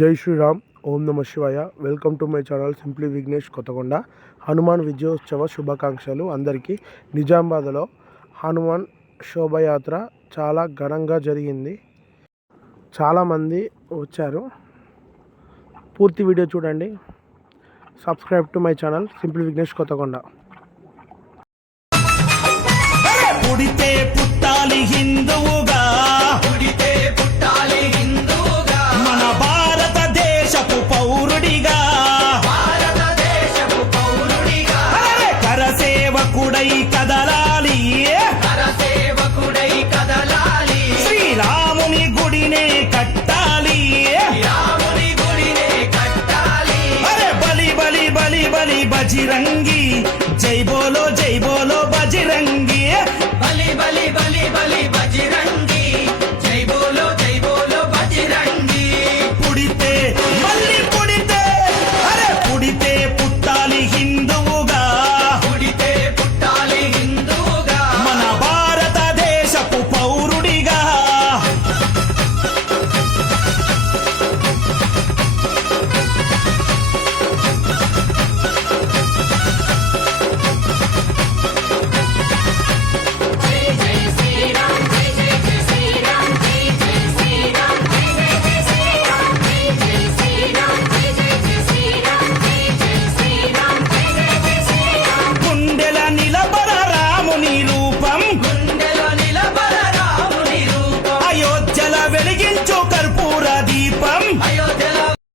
జై శ్రీరామ్. ఓం నమ శివాయ. Welcome to my channel simply Vignesh Kothakonda. Hanuman విజయోత్సవ శుభాకాంక్షలు అందరికీ. నిజామాబాద్లో హనుమాన్ శోభయాత్ర చాలా ఘనంగా జరిగింది. చాలామంది వచ్చారు. పూర్తి వీడియో చూడండి. Subscribe to my channel simply Vignesh Kothakonda. పుడితే పుట్టాలి హిందువుగా, మన భారతదేశపు పౌరుడిగా, కరసేవకుడై కదలాలి, శ్రీరాముని గుడినే కట్టాలి. అరే బలి బలి బలి బలి బజిరంగి, జై బోలో బజిరంగి. బలి బలి బలి బలి